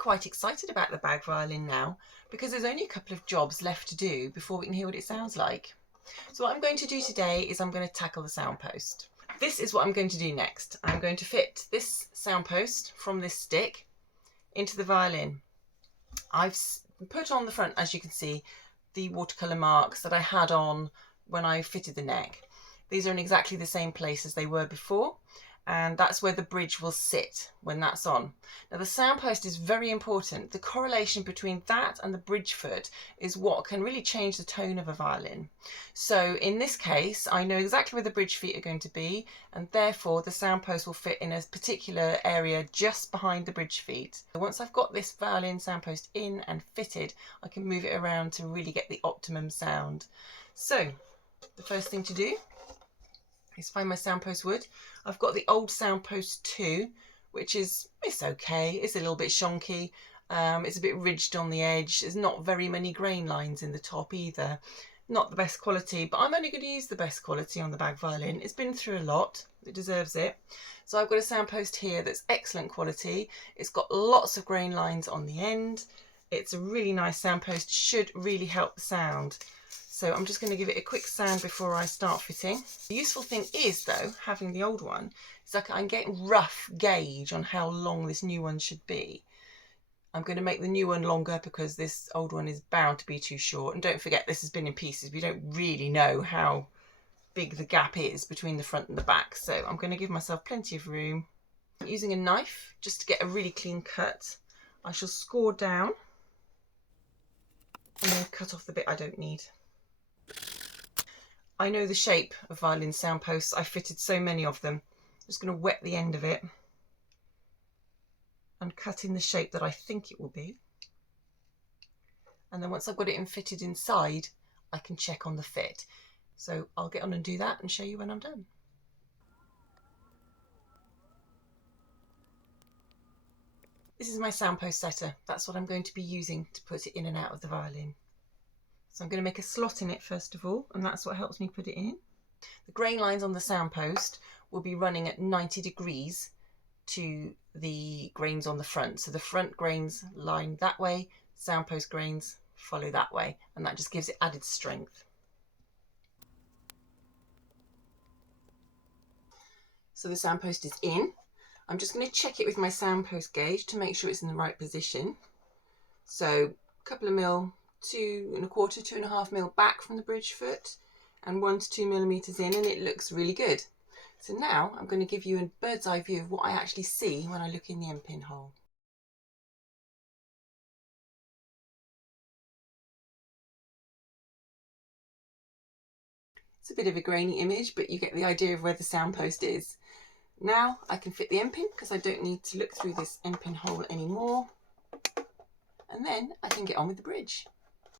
quite excited about the bag violin now because there's only a couple of jobs left to do before we can hear what it sounds like. So what I'm going to do today is I'm going to tackle the Soundpost. This is what I'm going to do next. I'm going to fit this Soundpost from this stick into the violin. I've put on the front, as you can see, the watercolour marks that I had on when I fitted the neck. These are in exactly the same place as they were before, and that's where the bridge will sit when that's on. Now the Soundpost is very important. The correlation between that and the bridge foot is what can really change the tone of a violin. So in this case, I know exactly where the bridge feet are going to be, and therefore the Soundpost will fit in a particular area just behind the bridge feet. Once I've got this violin Soundpost in and fitted, I can move it around to really get the optimum sound. So the first thing to do is find my Soundpost wood. I've got the old Soundpost 2, which is, it's okay, it's a little bit shonky, it's a bit ridged on the edge, there's not very many grain lines in the top either. Not the best quality, but I'm only going to use the best quality on the bag violin. It's been through a lot, it deserves it. So I've got a Soundpost here that's excellent quality. It's got lots of grain lines on the end. It's a really nice Soundpost, should really help the sound. So I'm just going to give it a quick sand before I start fitting. The useful thing is though, having the old one, is that I can get a rough gauge on how long this new one should be. I'm going to make the new one longer because this old one is bound to be too short. And don't forget, this has been in pieces. We don't really know how big the gap is between the front and the back. So I'm going to give myself plenty of room. Using a knife, just to get a really clean cut, I shall score down and then cut off the bit I don't need. I know the shape of violin Soundposts. I fitted so many of them. I'm just going to wet the end of it and cut in the shape that I think it will be. And then once I've got it fitted inside, I can check on the fit. So I'll get on and do that and show you when I'm done. This is my Soundpost setter. That's what I'm going to be using to put it in and out of the violin. So I'm going to make a slot in it first of all, and that's what helps me put it in. The grain lines on the Soundpost will be running at 90 degrees to the grains on the front. So the front grains line that way, Soundpost grains follow that way, and that just gives it added strength. So the Soundpost is in. I'm just going to check it with my Soundpost gauge to make sure it's in the right position. So a couple of mil, 2 1/4, 2.5 mil back from the bridge foot and 1 to 2 millimeters in, and it looks really good. So now I'm going to give you a bird's eye view of what I actually see when I look in the end pin hole. It's a bit of a grainy image, but you get the idea of where the Soundpost is. Now I can fit the end pin because I don't need to look through this end pin hole anymore. And then I can get on with the bridge.